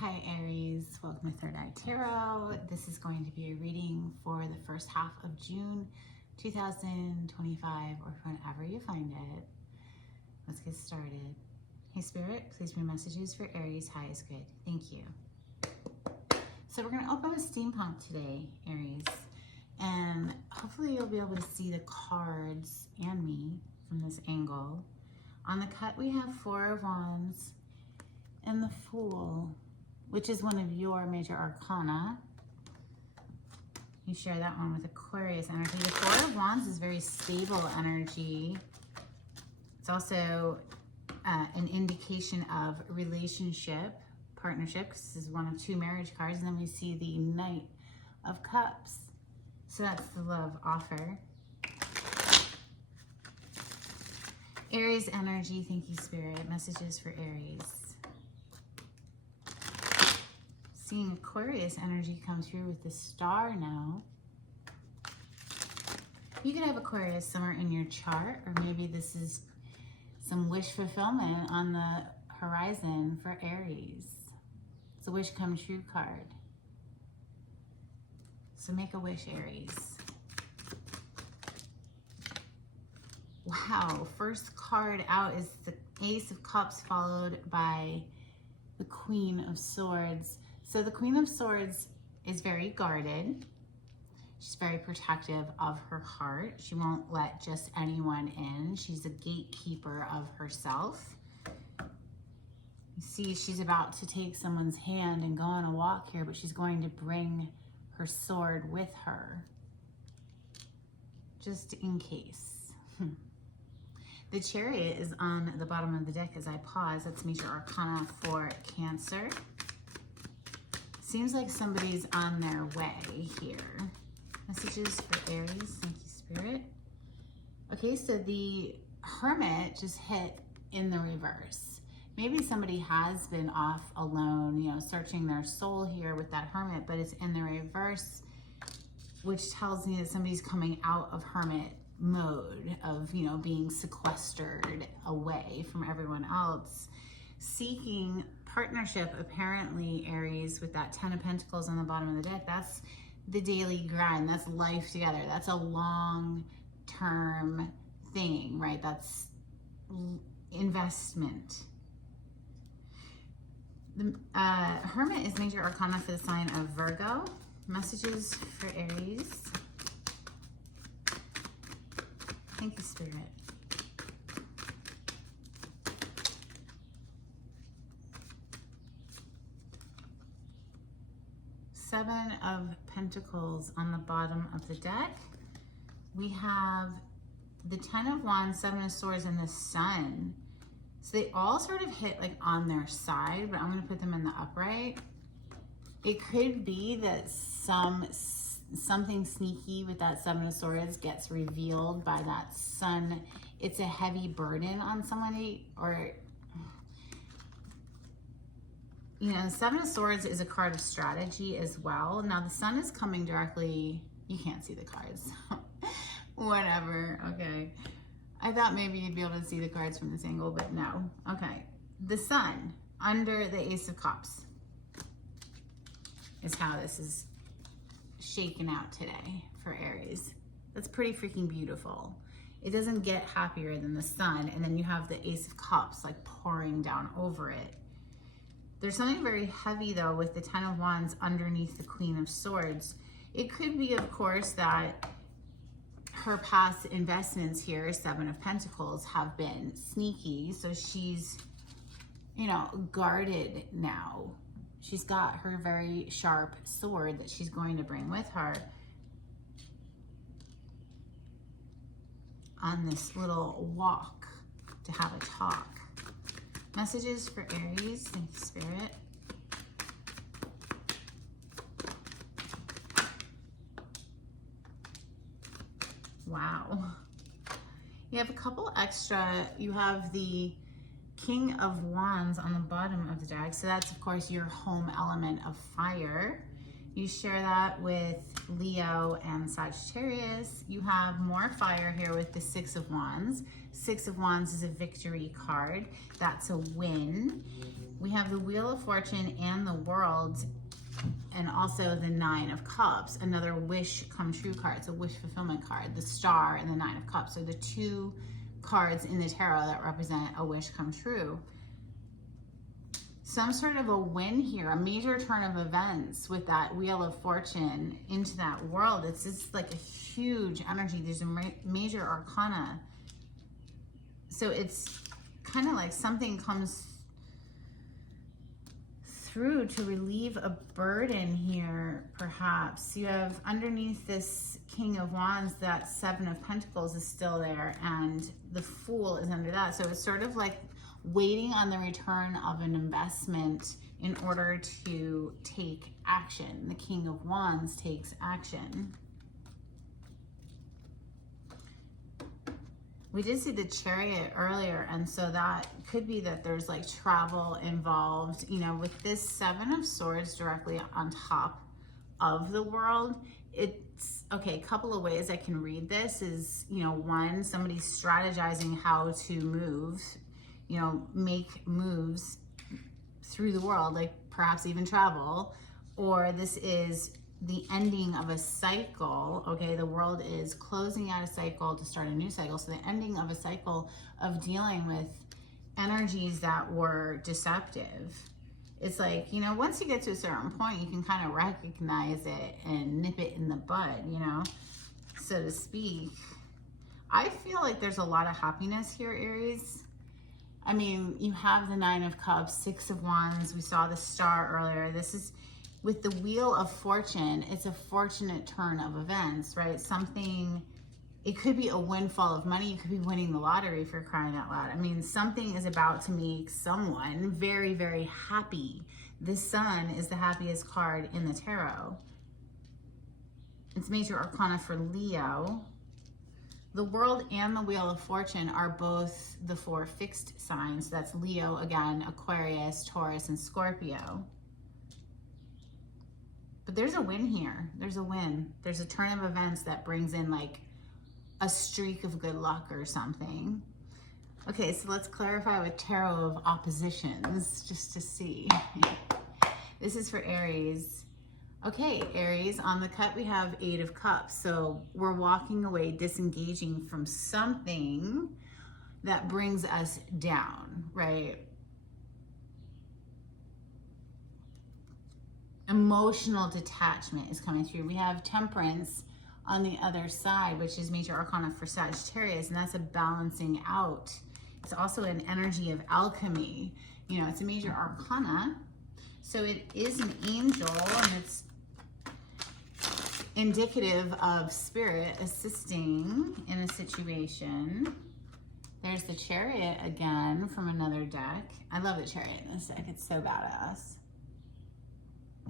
Hi Aries, welcome to Third Eye Tarot. This is going to be a reading for the first half of June 2025 or whenever you find it. Let's get started. Hey Spirit, please bring messages for Aries. High is good. Thank you. So we're going to open with steampunk today, Aries. And hopefully you'll be able to see the cards and me from this angle. On the cut we have Four of Wands and the Fool, which is one of your major arcana. You share that one with Aquarius energy. The Four of Wands is very stable energy. It's also an indication of relationship, partnership, because this is one of two marriage cards. And then we see the Knight of Cups. So that's the love offer. Aries energy, thank you Spirit. Messages for Aries. Seeing Aquarius energy come through with the Star now. You could have Aquarius somewhere in your chart, or maybe this is some wish fulfillment on the horizon for Aries. It's a wish come true card. So make a wish, Aries. Wow, first card out is the Ace of Cups followed by the Queen of Swords. So the Queen of Swords is very guarded. She's very protective of her heart. She won't let just anyone in. She's a gatekeeper of herself. You see, she's about to take someone's hand and go on a walk here, but she's going to bring her sword with her, just in case. The Chariot is on the bottom of the deck as I pause. That's major arcana for Cancer. Seems like somebody's on their way here. Messages for Aries. Thank you, Spirit. Okay, so the Hermit just hit in the reverse. Maybe somebody has been off alone, you know, searching their soul here with that Hermit, but it's in the reverse, which tells me that somebody's coming out of Hermit mode of, you know, being sequestered away from everyone else, seeking partnership. Apparently, Aries, with that 10 of Pentacles on the bottom of the deck, that's the daily grind. That's life together. That's a long-term thing, right? That's investment. The Hermit is major arcana for the sign of Virgo. Messages for Aries. Thank you, Spirit. Seven of Pentacles on the bottom of the deck. We have the 10 of Wands, 7 of Swords, and the Sun. So they all sort of hit like on their side, but I'm going to put them in the upright. It could be that something sneaky with that 7 of Swords gets revealed by that Sun. It's a heavy burden on somebody, or you know, the 7 of Swords is a card of strategy as well. Now the Sun is coming directly. You can't see the cards. Whatever, okay. I thought maybe you'd be able to see the cards from this angle, but no. Okay, the Sun under the Ace of Cups is how this is shaken out today for Aries. That's pretty freaking beautiful. It doesn't get happier than the Sun, and then you have the Ace of Cups like pouring down over it. There's something very heavy though with the 10 of Wands underneath the Queen of Swords. It could be, of course, that her past investments here, 7 of Pentacles, have been sneaky. So she's, you know, guarded now. She's got her very sharp sword that she's going to bring with her on this little walk to have a talk. Messages for Aries. Thank you, Spirit. Wow. You have a couple extra. You have the King of Wands on the bottom of the deck. So that's, of course, your home element of fire. You share that with Leo and Sagittarius. You have more fire here with the Six of Wands. Six of Wands is a victory card. That's a win. We have the Wheel of Fortune and the World, and also the Nine of Cups, another wish come true card. It's a wish fulfillment card. The Star and the Nine of Cups are the two cards in the tarot that represent a wish come true. Some sort of a win here, a major turn of events with that Wheel of Fortune into that world. It's just like a huge energy. There's a major arcana. So it's kind of like something comes through to relieve a burden here, perhaps. You have underneath this King of Wands, that Seven of Pentacles is still there, and the Fool is under that. So it's sort of like waiting on the return of an investment in order to take action. The King of Wands takes action. We did see the Chariot earlier, and so that could be that there's like travel involved, you know, with this Seven of Swords directly on top of the World. It's, okay, a couple of ways I can read this is, you know, one, somebody's strategizing how to move, you know, make moves through the world, like perhaps even travel, or this is the ending of a cycle. Okay, the world is closing out a cycle to start a new cycle. So the ending of a cycle of dealing with energies that were deceptive. It's like, you know, once you get to a certain point, you can kind of recognize it and nip it in the bud, you know, so to speak. I feel like there's a lot of happiness here, Aries. I mean, you have the Nine of Cups, Six of Wands. We saw the Star earlier. This is with the Wheel of Fortune. It's a fortunate turn of events, right? Something, it could be a windfall of money. You could be winning the lottery, for crying out loud. I mean, something is about to make someone very, very happy. The Sun is the happiest card in the tarot. It's major arcana for Leo. The World and the Wheel of Fortune are both the 4 fixed signs. That's Leo, again, Aquarius, Taurus, and Scorpio. But there's a win here. There's a win. There's a turn of events that brings in like a streak of good luck or something. Okay, so let's clarify with Tarot of Oppositions just to see. This is for Aries. Okay, Aries, on the cut we have 8 of Cups. So we're walking away, disengaging from something that brings us down, right? Emotional detachment is coming through. We have Temperance on the other side, which is major arcana for Sagittarius, and that's a balancing out. It's also an energy of alchemy. You know, it's a major arcana. So it is an angel, and it's indicative of spirit assisting in a situation. There's the Chariot again from another deck. I love the Chariot in this deck. It's so badass.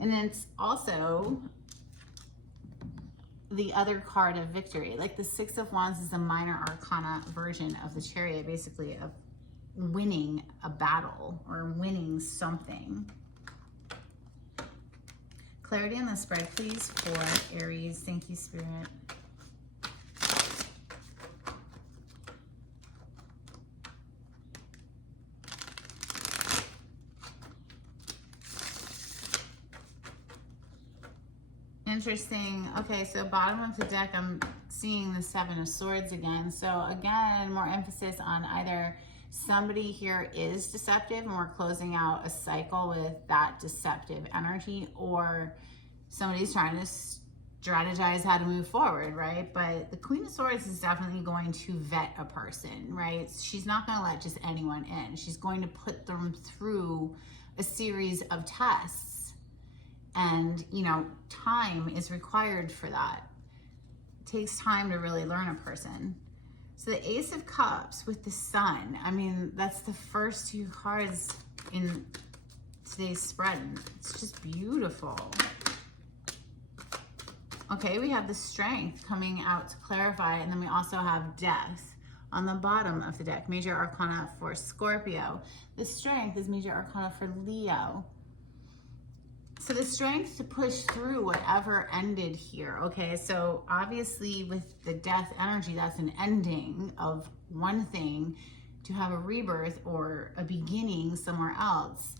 And then it's also the other card of victory. Like the Six of Wands is a minor arcana version of the Chariot, basically of winning a battle or winning something. Clarity on the spread, please, for Aries. Thank you, Spirit. Interesting. Okay, so bottom of the deck, I'm seeing the Seven of Swords again. So again, more emphasis on either somebody here is deceptive and we're closing out a cycle with that deceptive energy, or somebody's trying to strategize how to move forward, right? But the Queen of Swords is definitely going to vet a person, right? She's not going to let just anyone in. She's going to put them through a series of tests. And, you know, time is required for that. It takes time to really learn a person. So the Ace of Cups with the Sun, I mean, that's the first 2 cards in today's spread. It's just beautiful. Okay, we have the Strength coming out to clarify, and then we also have Death on the bottom of the deck. Major Arcana for Scorpio. The Strength is Major Arcana for Leo. So the strength to push through whatever ended here, okay? So obviously with the death energy, that's an ending of one thing to have a rebirth or a beginning somewhere else.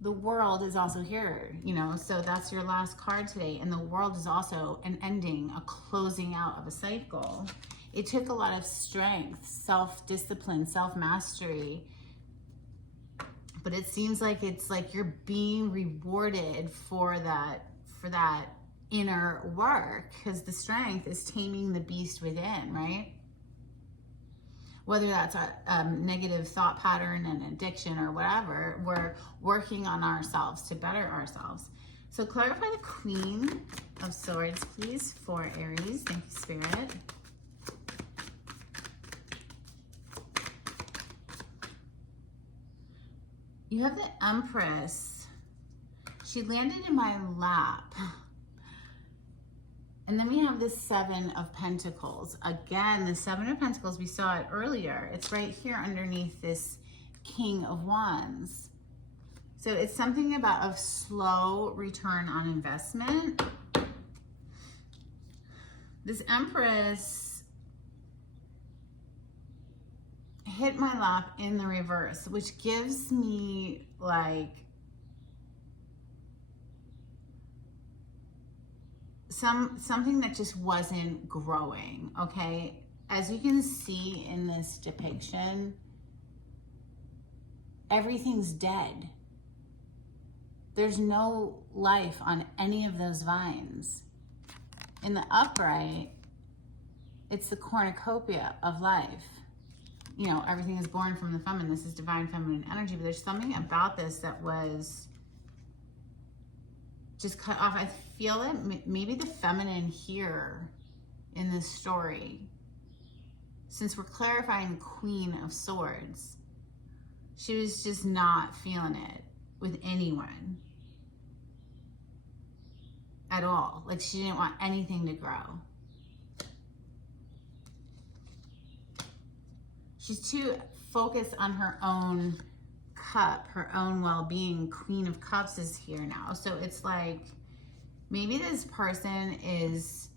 The world is also here, you know, so that's your last card today. And the world is also an ending, a closing out of a cycle. It took a lot of strength, self-discipline, self-mastery. But it seems like it's like you're being rewarded for that inner work, because the strength is taming the beast within, right? Whether that's a negative thought pattern, an addiction, or whatever, we're working on ourselves to better ourselves. So clarify the Queen of Swords, please, for Aries. Thank you, Spirit. You have the Empress. She landed in my lap. And then we have the Seven of Pentacles. Again, the Seven of Pentacles, we saw it earlier. It's right here underneath this King of Wands. So it's something about a slow return on investment. This Empress hit my lap in the reverse, which gives me like something that just wasn't growing, okay? As you can see in this depiction, everything's dead. There's no life on any of those vines. In the upright, it's the cornucopia of life. You know, everything is born from the feminine. This is divine feminine energy, but there's something about this that was just cut off. I feel that maybe the feminine here in this story, since we're clarifying the Queen of Swords, she was just not feeling it with anyone at all. Like she didn't want anything to grow. She's too focused on her own cup, her own well-being. Queen of Cups is here now. So it's like maybe this person is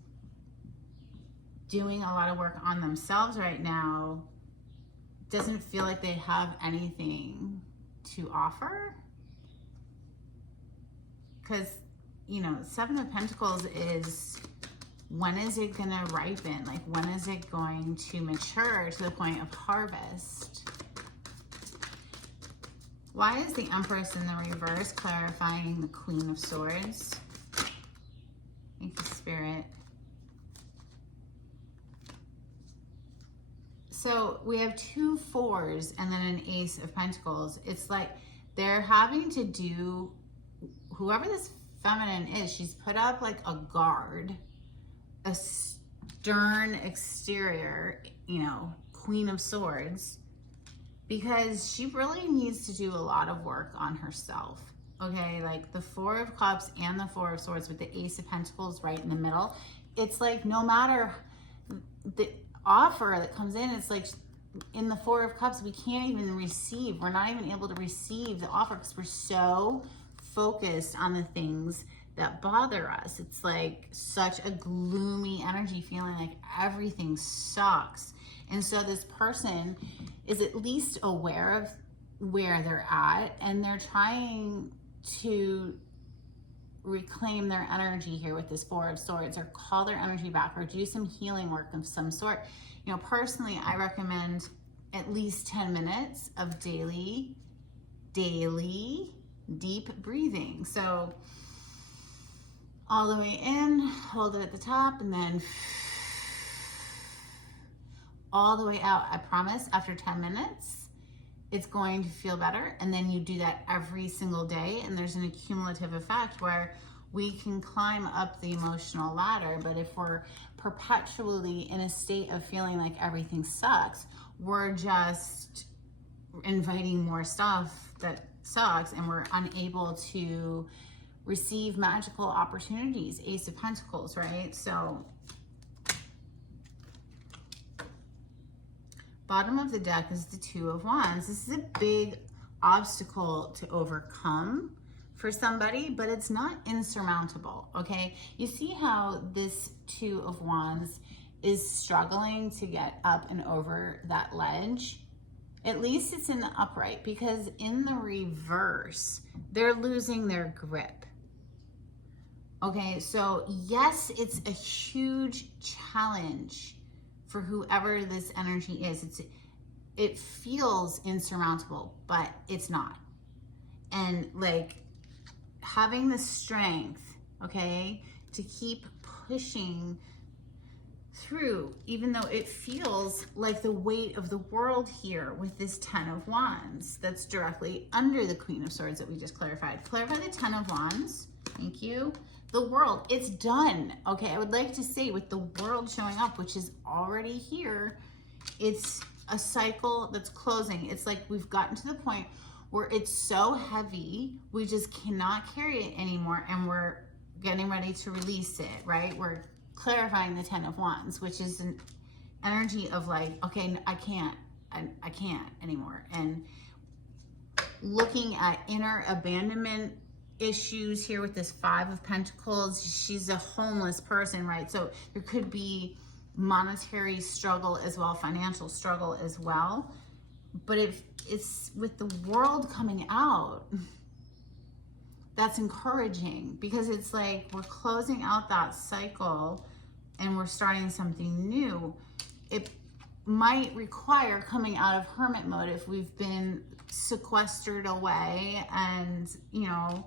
doing a lot of work on themselves right now, doesn't feel like they have anything to offer. Because, you know, Seven of Pentacles is, when is it going to ripen? Like, when is it going to mature to the point of harvest? Why is the Empress in the reverse clarifying the Queen of Swords? Thank you, Spirit. So we have 2 4s and then an Ace of Pentacles. It's like they're having to do, whoever this feminine is, she's put up like a guard, a stern exterior, you know, Queen of Swords, because she really needs to do a lot of work on herself. Okay, like the 4 of Cups and the 4 of Swords with the Ace of Pentacles right in the middle. It's like no matter the offer that comes in, it's like in the 4 of Cups, we can't even receive. We're not even able to receive the offer because we're so focused on the things that bother us. It's like such a gloomy energy, feeling like everything sucks. And so this person is at least aware of where they're at, and they're trying to reclaim their energy here with this 4 of Swords, or call their energy back, or do some healing work of some sort. You know, personally, I recommend at least 10 minutes of daily deep breathing. So all the way in, hold it at the top, and then all the way out. I promise after 10 minutes, it's going to feel better. And then you do that every single day, and there's an accumulative effect where we can climb up the emotional ladder. But if we're perpetually in a state of feeling like everything sucks, we're just inviting more stuff that sucks, and we're unable to receive magical opportunities. Ace of Pentacles, right? So bottom of the deck is the 2 of Wands. This is a big obstacle to overcome for somebody, but it's not insurmountable, okay? You see how this Two of Wands is struggling to get up and over that ledge? At least it's in the upright, because in the reverse, they're losing their grip. Okay, so yes, it's a huge challenge for whoever this energy is. It feels insurmountable, but it's not. And like having the strength, okay, to keep pushing through, even though it feels like the weight of the world here with this Ten of Wands that's directly under the Queen of Swords that we just clarified. Clarify the Ten of Wands. Thank you. The world, it's done. Okay, I would like to say with the world showing up, which is already here, it's a cycle that's closing. It's like we've gotten to the point where it's so heavy, we just cannot carry it anymore, and we're getting ready to release it, right? We're clarifying the Ten of Wands, which is an energy of like, okay, I can't anymore. And looking at inner abandonment issues here with this Five of Pentacles. She's a homeless person, right? So there could be monetary struggle as well, financial struggle as well. But if it's with the world coming out, that's encouraging, because it's like we're closing out that cycle and we're starting something new. It might require coming out of hermit mode if we've been sequestered away and, you know,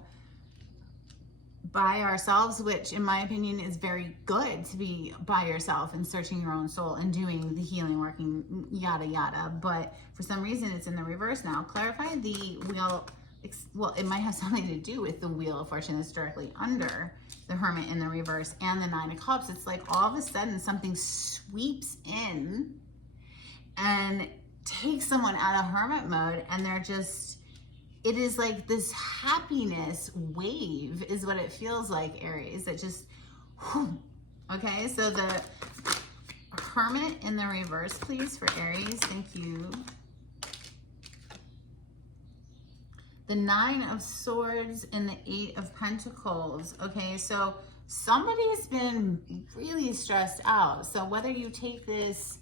by ourselves, which in my opinion is very good to be by yourself and searching your own soul and doing the healing, working, yada, yada. But for some reason it's in the reverse now. Clarify the wheel. Well, it might have something to do with the Wheel of Fortune that's directly under the Hermit in the reverse and the Nine of Cups. It's like all of a sudden something sweeps in and takes someone out of hermit mode, and they're just, it is like this happiness wave is what it feels like, Aries, that just, whew. Okay, so the Hermit in the reverse, please, for Aries. Thank you. The Nine of Swords and the Eight of Pentacles. Okay, so somebody's been really stressed out. So whether you take this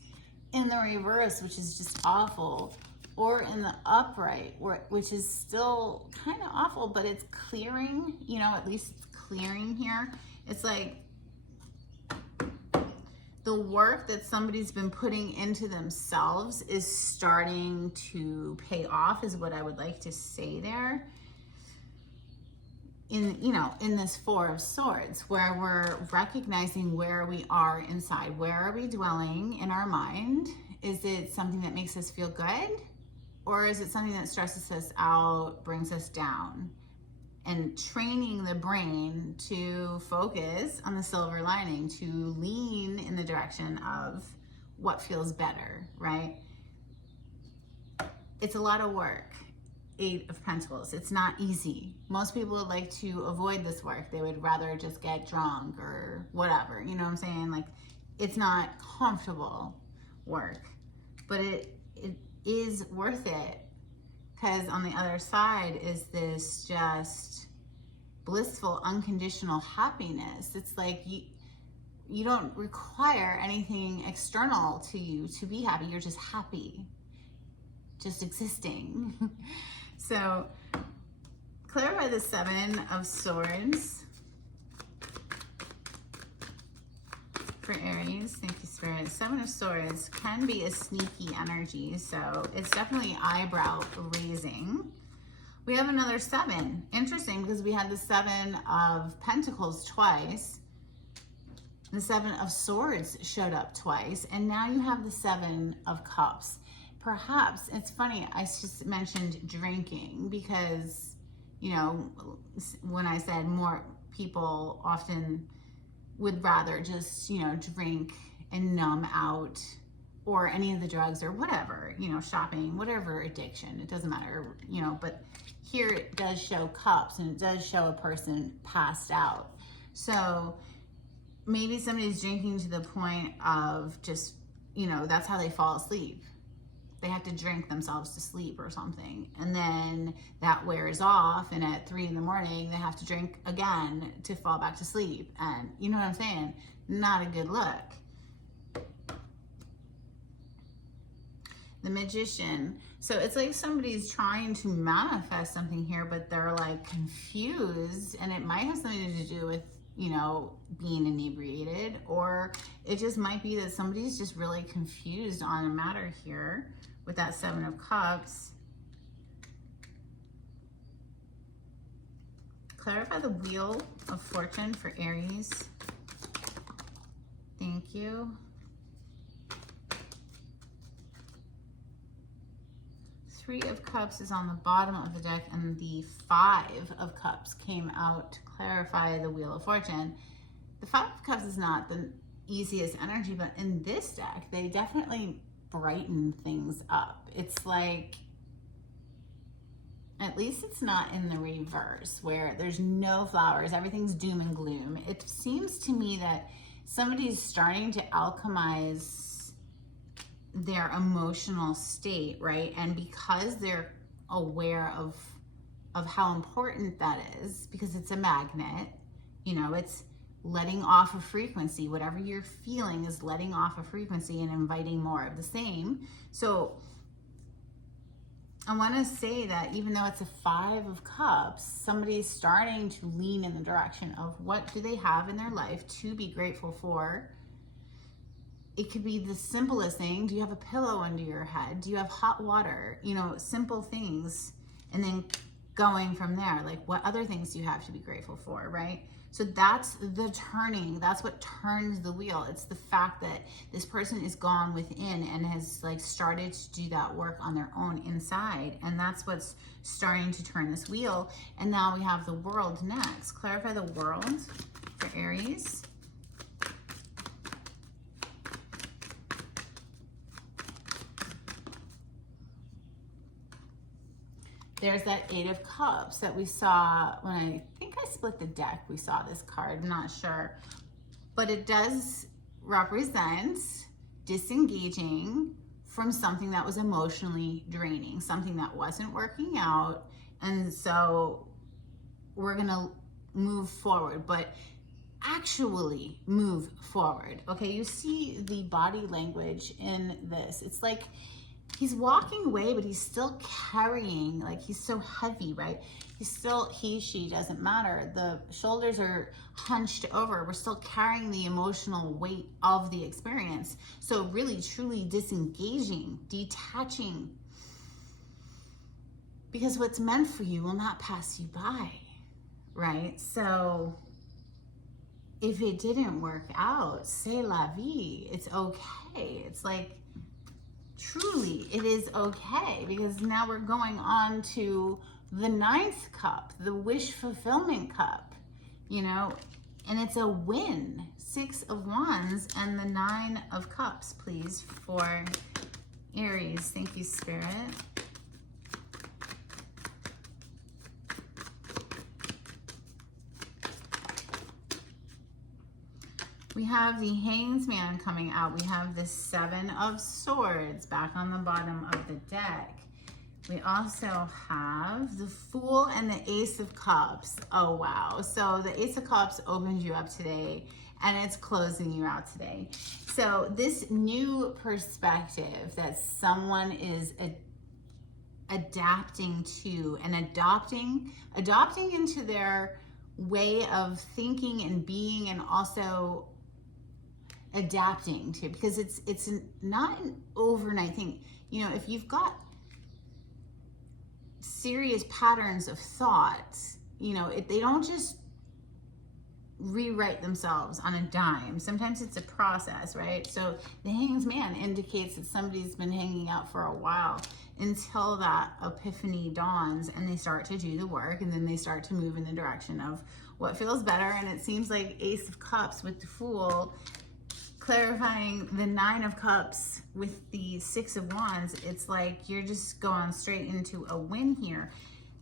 in the reverse, which is just awful, or in the upright, which is still kind of awful, but it's clearing, you know, at least it's clearing here. It's like the work that somebody's been putting into themselves is starting to pay off, is what I would like to say there. In, you know, in this Four of Swords, where we're recognizing where we are inside. Where are we dwelling in our mind? Is it something that makes us feel good? Or is it something that stresses us out, brings us down? And training the brain to focus on the silver lining, to lean in the direction of what feels better, right? It's a lot of work. Eight of Pentacles. It's not easy. Most people would like to avoid this work. They would rather just get drunk or whatever. You know what I'm saying? Like, it's not comfortable work, but it is worth it, because on the other side is this just blissful, unconditional happiness. It's like you don't require anything external to you to be happy. You're just happy, just existing. So clarify the Seven of Swords for Aries. Thank you, Spirit. Seven of Swords can be a sneaky energy, so it's definitely eyebrow raising. We have another seven. Interesting, because we had the Seven of Pentacles twice. The Seven of Swords showed up twice, and now you have the Seven of Cups. Perhaps, it's funny, I just mentioned drinking because, you know, when I said more people often would rather just, you know, drink and numb out, or any of the drugs or whatever, you know, shopping, whatever addiction, it doesn't matter, you know, but here it does show cups, and it does show a person passed out. So maybe somebody's drinking to the point of just, you know, that's how they fall asleep. they have to drink themselves to sleep or something. And then that wears off, and at 3 in the morning, they have to drink again to fall back to sleep. And you know what I'm saying? Not a good look. The Magician. So it's like somebody's trying to manifest something here, but they're like confused, and it might have something to do with, you know, being inebriated, or it just might be that somebody's just really confused on a matter here with that 7 of Cups. Clarify the Wheel of Fortune for Aries. Thank you. 3 of Cups is on the bottom of the deck, and the 5 of Cups came out to clarify the Wheel of Fortune. The 5 of Cups is not the easiest energy, but in this deck, they definitely brighten things up. It's like, at least it's not in the reverse where there's no flowers, everything's doom and gloom. It seems to me that somebody's starting to alchemize their emotional state, right? And because they're aware of how important that is, because it's a magnet, you know, it's letting off a frequency. Whatever you're feeling is letting off a frequency and inviting more of the same. So I want to say that even though it's a 5 of Cups, somebody's starting to lean in the direction of what do they have in their life to be grateful for. It could be the simplest thing. Do you have a pillow under your head? Do you have hot water? You know, simple things. And then going from there, like what other things do you have to be grateful for, right? So that's the turning. That's what turns the wheel. It's the fact that this person is gone within and has like started to do that work on their own inside. And that's what's starting to turn this wheel. And now we have the World next. Clarify the World for Aries. There's that 8 of Cups that we saw when I think I split the deck. We saw this card, I'm not sure. But it does represent disengaging from something that was emotionally draining, something that wasn't working out. And so we're gonna move forward, but actually move forward. Okay, you see the body language in this. It's like he's walking away, but he's still carrying, like he's so heavy, right? He's still, he, she, doesn't matter. The shoulders are hunched over. We're still carrying the emotional weight of the experience. So really, truly disengaging, detaching. Because what's meant for you will not pass you by, right? So if it didn't work out, c'est la vie. It's okay. It's like, truly, it is okay, because now we're going on to the 9th cup, the wish fulfillment cup, you know, and it's a win. 6 of Wands and the 9 of Cups, please, for Aries. Thank you, Spirit. We have the Hanged Man coming out. We have the 7 of Swords back on the bottom of the deck. We also have the Fool and the Ace of Cups. Oh, wow. So the Ace of Cups opened you up today, and it's closing you out today. So this new perspective that someone is adapting to and adopting into their way of thinking and being, and also adapting to, because it's not an overnight thing. You know, if you've got serious patterns of thought, you know, they don't just rewrite themselves on a dime. Sometimes it's a process, right? So the Hanged Man indicates that somebody's been hanging out for a while until that epiphany dawns and they start to do the work, and then they start to move in the direction of what feels better. And it seems like Ace of Cups with the Fool clarifying the 9 of Cups with the 6 of Wands. It's like you're just going straight into a win here.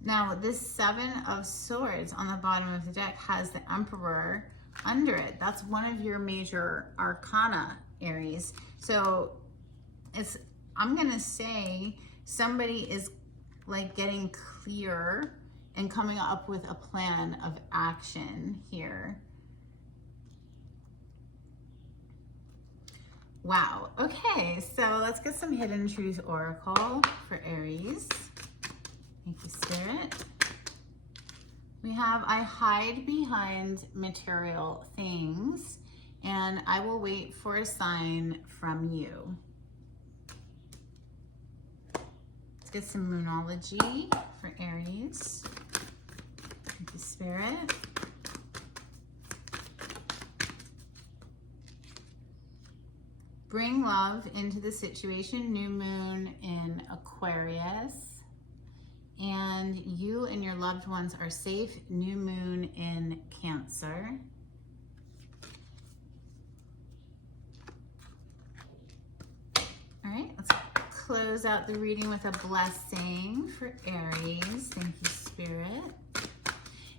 Now, this 7 of Swords on the bottom of the deck has the Emperor under it. That's one of your major arcana, Aries. So it's I'm gonna say somebody is like getting clear and coming up with a plan of action here. Wow, okay, so let's get some Hidden Truth Oracle for Aries. Thank you, Spirit. We have, I hide behind material things and I will wait for a sign from you. Let's get some Moonology for Aries. Thank you, Spirit. Bring love into the situation. New moon in Aquarius. And you and your loved ones are safe. New moon in Cancer. All right, let's close out the reading with a blessing for Aries. Thank you, Spirit.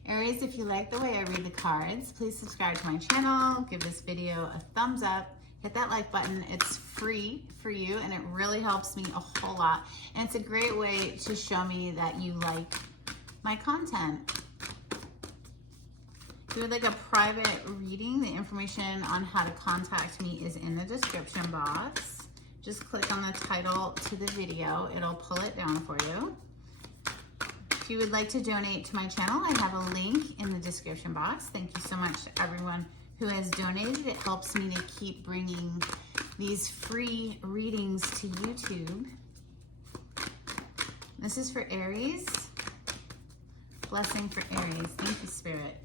Aries, if you like the way I read the cards, please subscribe to my channel. Give this video a thumbs up. Hit that like button. It's free for you and it really helps me a whole lot. And it's a great way to show me that you like my content. If you would like a private reading, the information on how to contact me is in the description box. Just click on the title to the video. It'll pull it down for you. If you would like to donate to my channel, I have a link in the description box. Thank you so much to everyone who has donated. It helps me to keep bringing these free readings to YouTube. This is for Aries. Blessing for Aries. Thank you, Spirit.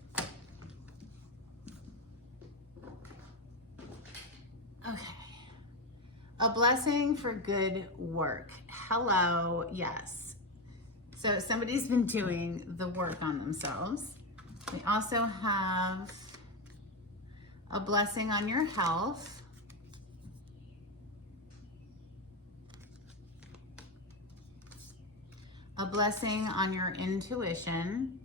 Okay. A blessing for good work. Hello, yes. So somebody's been doing the work on themselves. We also have a blessing on your health. A blessing on your intuition.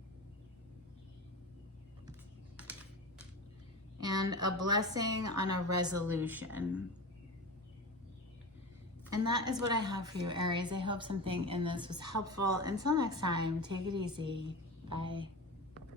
And a blessing on a resolution. And that is what I have for you, Aries. I hope something in this was helpful. Until next time, take it easy. Bye.